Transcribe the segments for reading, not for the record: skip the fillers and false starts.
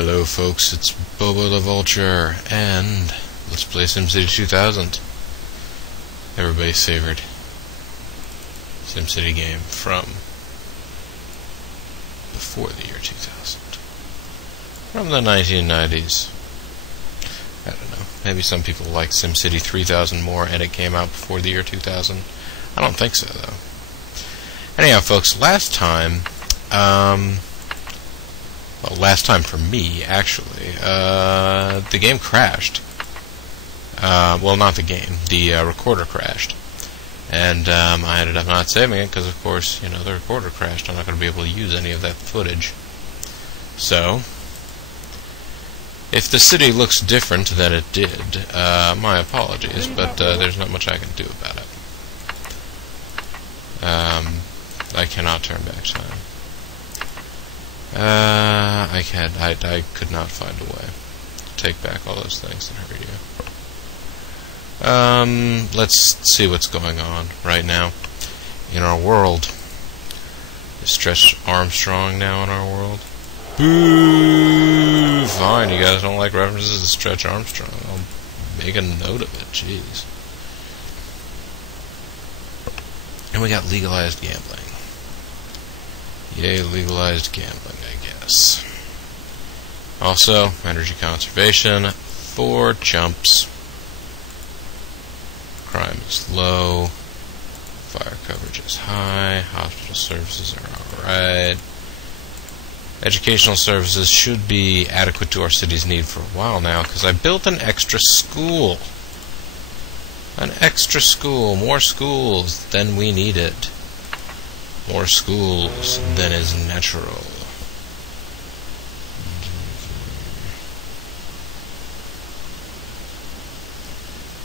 Hello folks, it's Bobo the Vulture, and let's play SimCity 2000. Everybody's favorite SimCity game from before the year 2000. From the 1990s. I don't know, maybe some people like SimCity 3000 more and it came out before the year 2000. I don't think so though. Anyhow folks, last time for me, actually, the game crashed. Well, not the game. The recorder crashed. And I ended up not saving it because, of course, you know, the recorder crashed. I'm not going to be able to use any of that footage. So, if the city looks different than it did, my apologies, but there's not much I can do about it. I cannot turn back time. I could not find a way to take back all those things that hurt you. Let's see what's going on right now in our world. Is Stretch Armstrong now in our world? Boo! Fine, you guys don't like references to Stretch Armstrong. I'll make a note of it, jeez. And we got legalized gambling. Yay, legalized gambling, I guess. Also, energy conservation for chumps. Crime is low. Fire coverage is high. Hospital services are alright. Educational services should be adequate to our city's need for a while now, because I built an extra school. An extra school. More schools than we needed. More schools than is natural.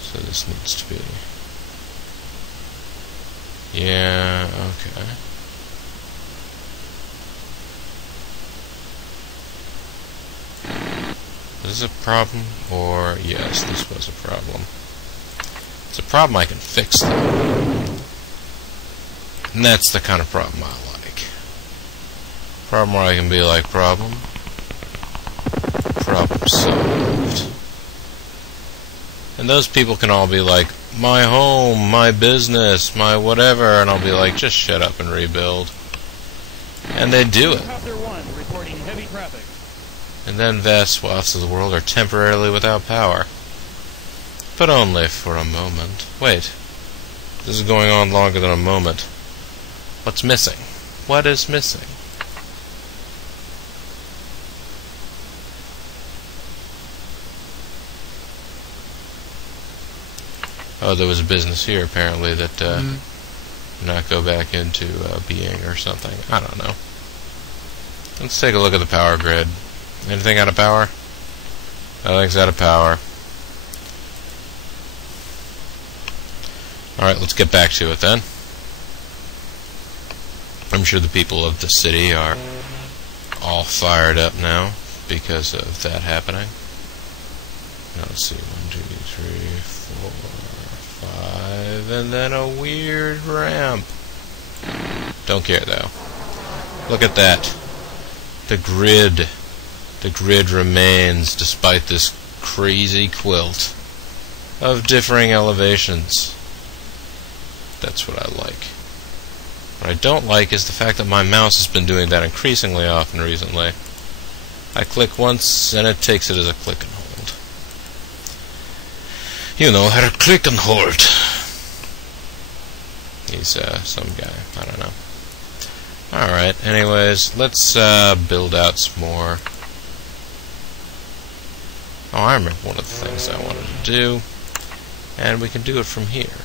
So this needs to be... Yeah, okay. Is this a problem? Or, yes, this was a problem. It's a problem I can fix, though. And that's the kind of problem I like. Problem where I can be like, problem solved. And those people can all be like, my home, my business, my whatever, and I'll be like, just shut up and rebuild. And they do it. And then vast swaths of the world are temporarily without power. But only for a moment. Wait. This is going on longer than a moment. What's missing? What is missing? Oh, there was a business here, apparently, that did not go back into being or something. I don't know. Let's take a look at the power grid. Anything out of power? Nothing's out of power. Alright, let's get back to it then. I'm sure the people of the city are all fired up now because of that happening. Now let's see, 1, 2, 3, 4, 5, and then a weird ramp. Don't care though. Look at that. The grid remains despite this crazy quilt of differing elevations. That's what I like. What I don't like is the fact that my mouse has been doing that increasingly often recently. I click once, and it takes it as a click and hold. You know how to click and hold. He's some guy. I don't know. Alright, anyways, let's build out some more. Oh, I remember one of the things I wanted to do. And we can do it from here.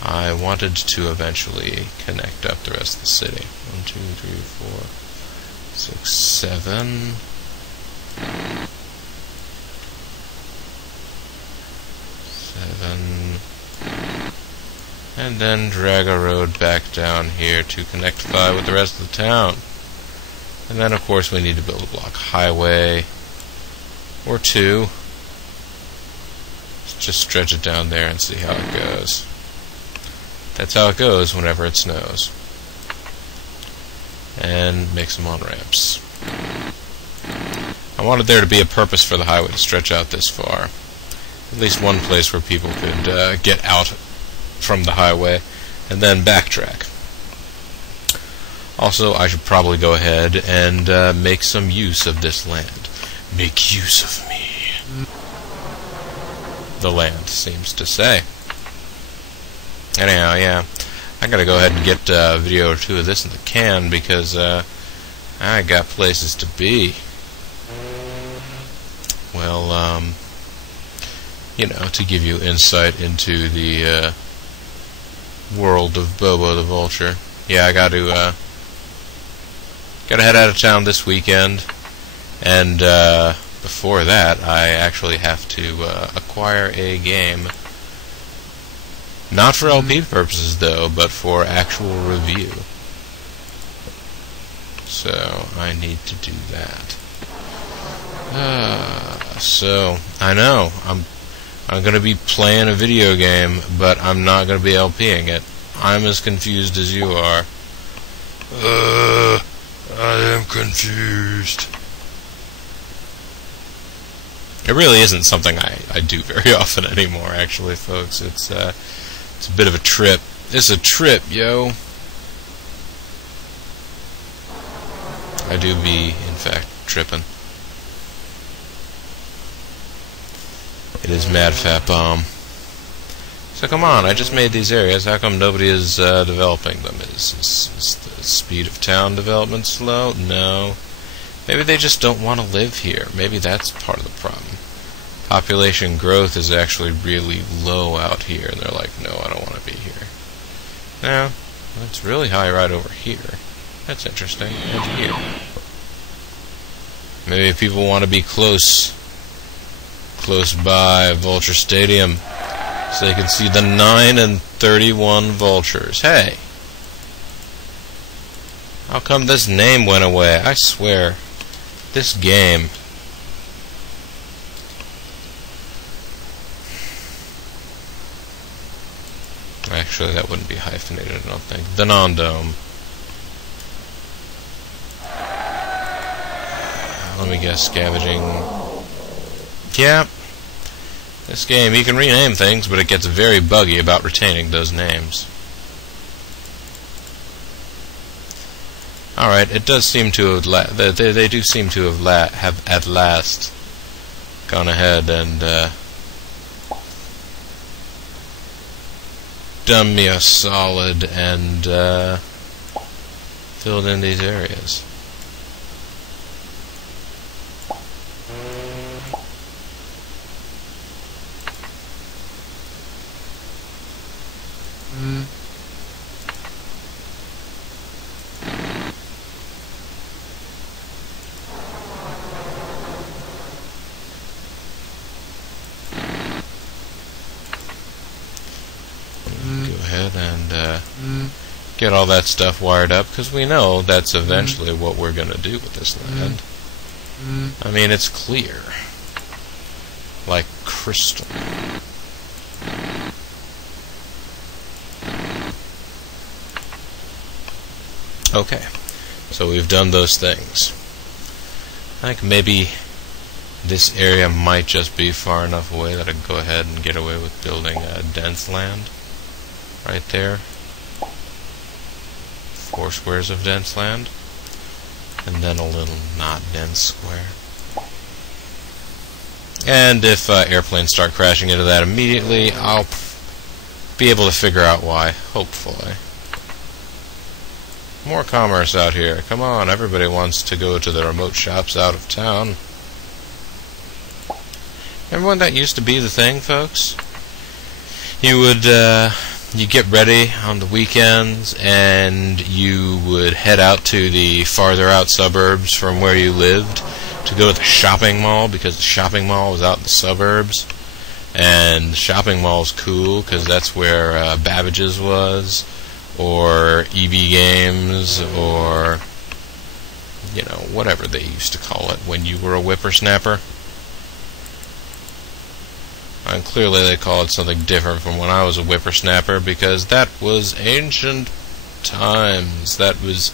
I wanted to eventually connect up the rest of the city. 1, 2, 3, 4, 6, 7. 7. And then drag a road back down here to connectify with the rest of the town. And then, of course, we need to build a block highway. Or 2. Let's just stretch it down there and see how it goes. That's how it goes whenever it snows. And make some on-ramps. I wanted there to be a purpose for the highway to stretch out this far. At least one place where people could get out from the highway and then backtrack. Also, I should probably go ahead and make some use of this land. Make use of me, the land seems to say. Anyhow, yeah, I gotta go ahead and get a video or two of this in the can because I got places to be. Well, you know, to give you insight into the world of Bobo the Vulture. Yeah, I gotta head out of town this weekend, and before that, I actually have to acquire a game. Not for LP purposes, though, but for actual review. So, I need to do that. So, I know, I'm going to be playing a video game, but I'm not going to be LPing it. I'm as confused as you are. I am confused. It really isn't something I do very often anymore, actually, folks. It's a bit of a trip. It's a trip, yo. I do be, in fact, tripping. It is Mad Fat Bomb. So come on, I just made these areas. How come nobody is developing them? Is the speed of town development slow? No. Maybe they just don't want to live here. Maybe that's part of the problem. Population growth is actually really low out here, and they're like, no, I don't want to be here. No, it's really high right over here. That's interesting. And here. Maybe people want to be close by Vulture Stadium, so they can see the 9 and 31 Vultures. Hey! How come this name went away? I swear. This game. Actually, that wouldn't be hyphenated, I don't think. The non-dome. Let me guess, scavenging. Yeah. This game, you can rename things, but it gets very buggy about retaining those names. Alright, it does seem to have they do seem to have at last gone ahead and done me a solid and filled in these areas. And get all that stuff wired up, because we know that's eventually what we're going to do with this land. I mean, it's clear. Like crystal. Okay, so we've done those things. I think maybe this area might just be far enough away that I can go ahead and get away with building a dense land. Right there. 4 squares of dense land. And then a little not dense square. And if airplanes start crashing into that immediately, I'll be able to figure out why, hopefully. More commerce out here. Come on, everybody wants to go to the remote shops out of town. Remember when that used to be the thing, folks? You would, you get ready on the weekends, and you would head out to the farther out suburbs from where you lived to go to the shopping mall, because the shopping mall was out in the suburbs. And the shopping mall is cool, because that's where Babbage's was, or EB Games, or, you know, whatever they used to call it when you were a whippersnapper. And clearly they call it something different from when I was a whippersnapper, because that was ancient times. That was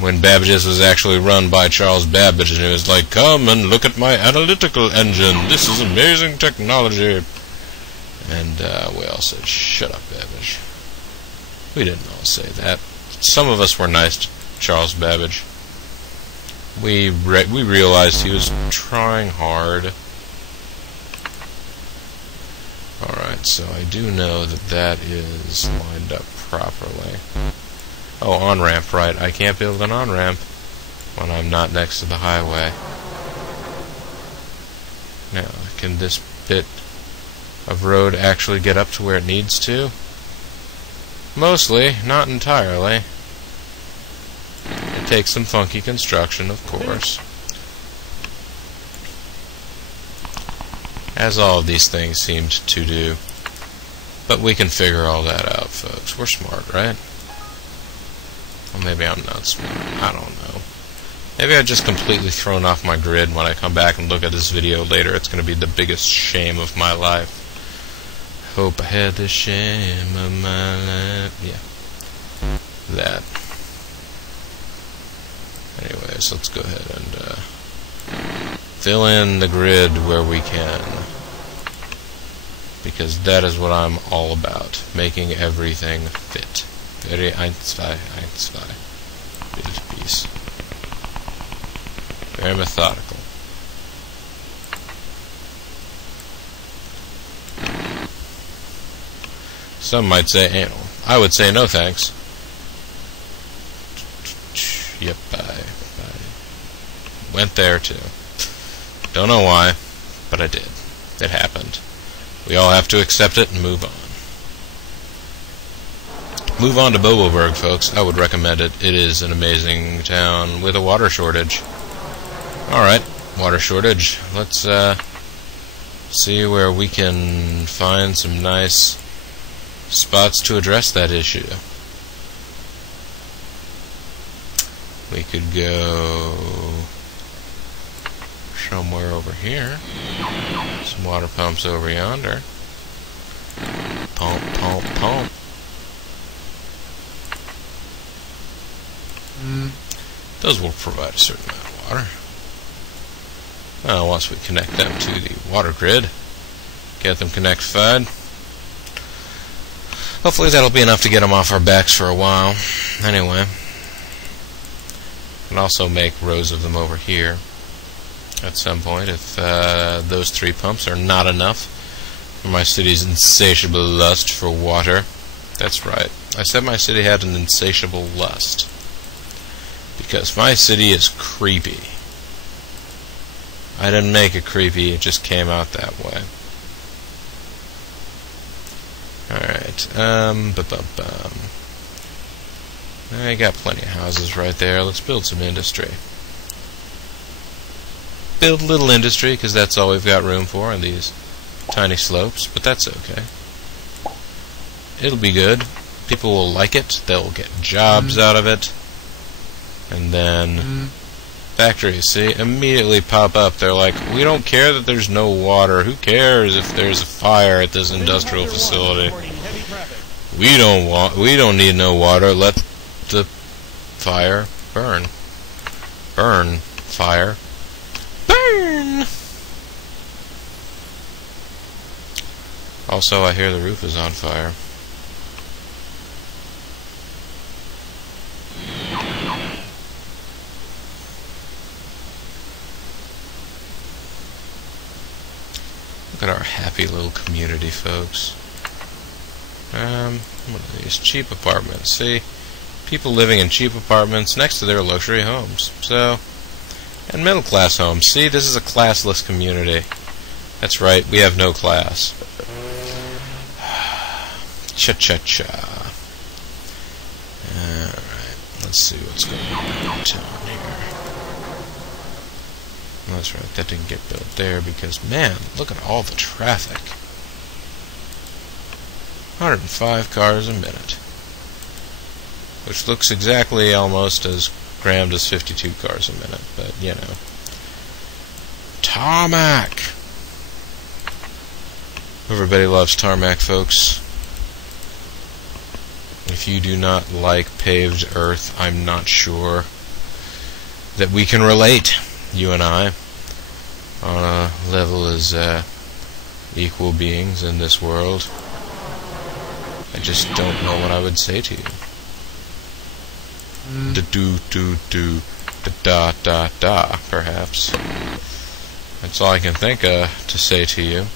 when Babbage's was actually run by Charles Babbage, and it was like, come and look at my analytical engine, this is amazing technology. And we all said, shut up, Babbage. We didn't all say that. Some of us were nice to Charles Babbage. We realized he was trying hard. Alright, so I do know that that is lined up properly. Oh, on-ramp, right. I can't build an on-ramp when I'm not next to the highway. Now, can this bit of road actually get up to where it needs to? Mostly, not entirely. It takes some funky construction, of course. As all of these things seemed to do. But we can figure all that out, folks. We're smart, right? Well, maybe I'm not smart. I don't know. Maybe I've just completely thrown off my grid. When I come back and look at this video later, it's going to be the biggest shame of my life. Hope I had the shame of my life. Yeah. That. Anyways, let's go ahead and fill in the grid where we can. Because that is what I'm all about. Making everything fit. Very Einstein. Piece. Very methodical. Some might say anal. I would say no thanks. Yep, I went there too. Don't know why, but I did. It happened. We all have to accept it and move on. Move on to Boboburg, folks. I would recommend it. It is an amazing town with a water shortage. Alright, water shortage. Let's see where we can find some nice spots to address that issue. We could go somewhere over here. Some water pumps over yonder. Pump, pump, pump. Those will provide a certain amount of water. Once we connect them to the water grid, get them connectified. Hopefully that'll be enough to get them off our backs for a while. Anyway. And also make rows of them over here at some point if those 3 pumps are not enough for my city's insatiable lust for water. That's right. I said my city had an insatiable lust. Because my city is creepy. I didn't make it creepy, it just came out that way. Alright, I got plenty of houses right there. Let's build some industry. Build a little industry, because that's all we've got room for on these tiny slopes, but that's okay. It'll be good. People will like it. They'll get jobs out of it. And then factories, see, immediately pop up. They're like, we don't care that there's no water. Who cares if there's a fire at this industrial facility? We don't need no water. Let the fire burn. Burn, fire. Burn! Also, I hear the roof is on fire. Look at our happy little community, folks. What are these? Cheap apartments. See? People living in cheap apartments next to their luxury homes. So, and middle-class homes. See? This is a classless community. That's right, we have no class. Cha-cha-cha. Alright, let's see what's going on in town here. That's right, that didn't get built there because, man, look at all the traffic. 105 cars a minute. Which looks exactly almost as crammed as 52 cars a minute, but, you know. Tarmac! Everybody loves tarmac, folks. If you do not like paved earth, I'm not sure that we can relate, you and I, on a level as equal beings in this world. I just don't know what I would say to you. Da perhaps. That's all I can think to say to you.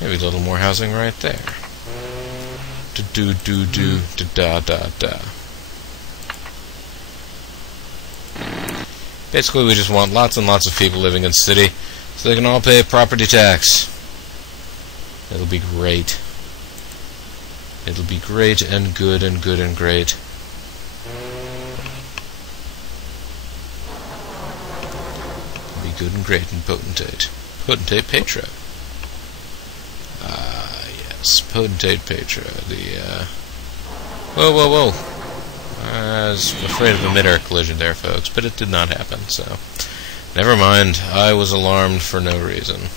Maybe a little more housing right there. Da. Basically, we just want lots and lots of people living in the city, so they can all pay property tax. It'll be great. It'll be great and good and good and great. It'll be good and great and potentate. Potentate Petra. Yes, potentate Petra. The, Whoa. I was afraid of a mid-air collision there, folks, but it did not happen, so never mind. I was alarmed for no reason.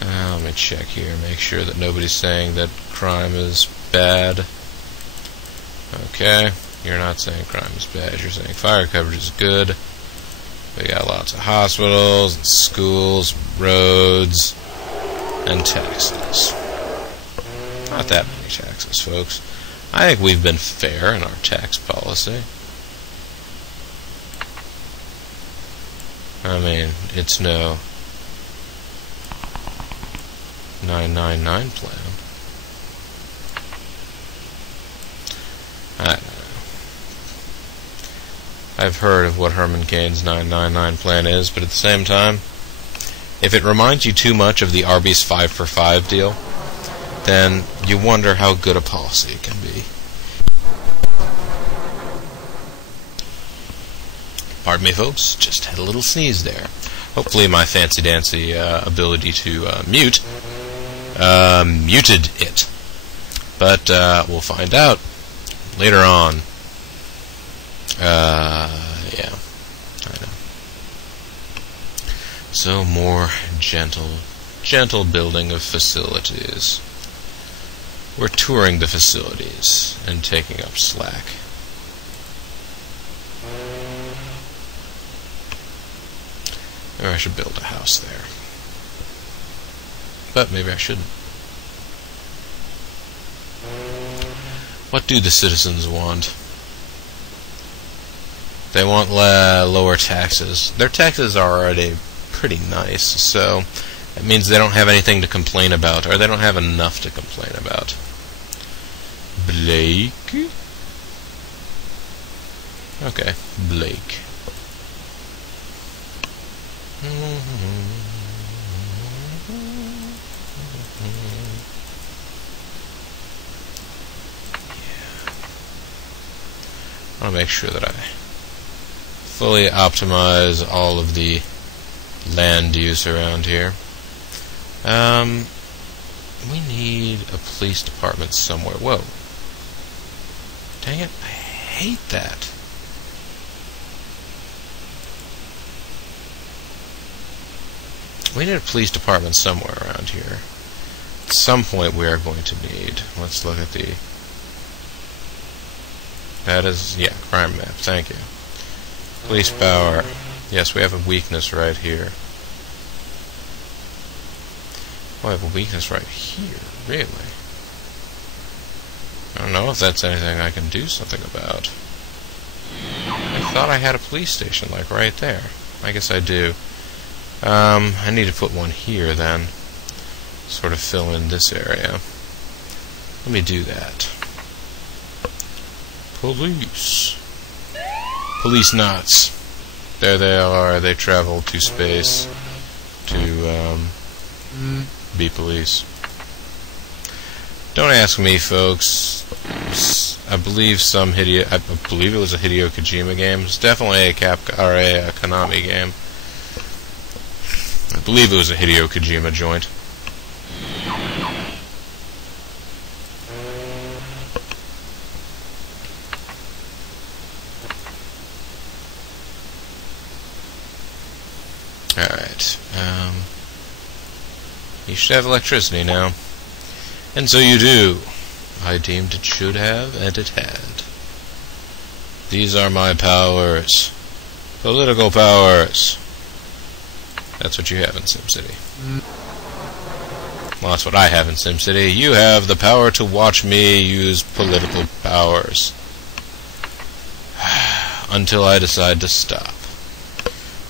Let me check here, make sure that nobody's saying that crime is bad. Okay, you're not saying crime is bad, you're saying fire coverage is good. We got lots of hospitals, and schools, roads, and taxes. Not that many taxes, folks. I think we've been fair in our tax policy. I mean, it's no 999 plan. I don't know. I've heard of what Herman Cain's 999 plan is, but at the same time, if it reminds you too much of the Arby's 5 for 5 deal, then you wonder how good a policy it can be. Pardon me, folks, just had a little sneeze there. Hopefully my fancy-dancy ability to mute muted it. But we'll find out later on. Yeah, I know. So more gentle building of facilities. We're touring the facilities and taking up slack. Maybe I should build a house there. But maybe I shouldn't. What do the citizens want? They want lower taxes. Their taxes are already pretty nice, so it means they don't have anything to complain about, or they don't have enough to complain about. Blake? Okay, Blake. I want to make sure that I fully optimize all of the land use around here. We need a police department somewhere. Whoa. Dang it, I hate that. We need a police department somewhere around here. At some point we are going to need. Let's look at the... That is, yeah, crime map, thank you. Police power. Yes, we have a weakness right here. Oh, I have a weakness right here, really? I don't know if that's anything I can do something about. I thought I had a police station, like, right there. I guess I do. I need to put one here, then. Sort of fill in this area. Let me do that. Police. Police nuts. There they are. They travel to space to be police. Don't ask me, folks. I believe I believe it was a Hideo Kojima game. It's definitely a Konami game. I believe it was a Hideo Kojima joint. Alright, You should have electricity now. And so you do. I deemed it should have, and it had. These are my powers. Political powers. That's what you have in SimCity. Well, that's what I have in SimCity. You have the power to watch me use political powers. Until I decide to stop.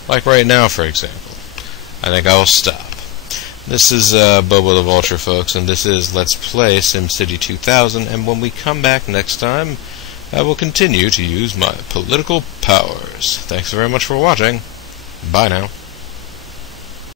Like right now, for example. I think I will stop. This is Bobo the Vulture, folks, and this is Let's Play SimCity 2000, and when we come back next time, I will continue to use my political powers. Thanks very much for watching. Bye now.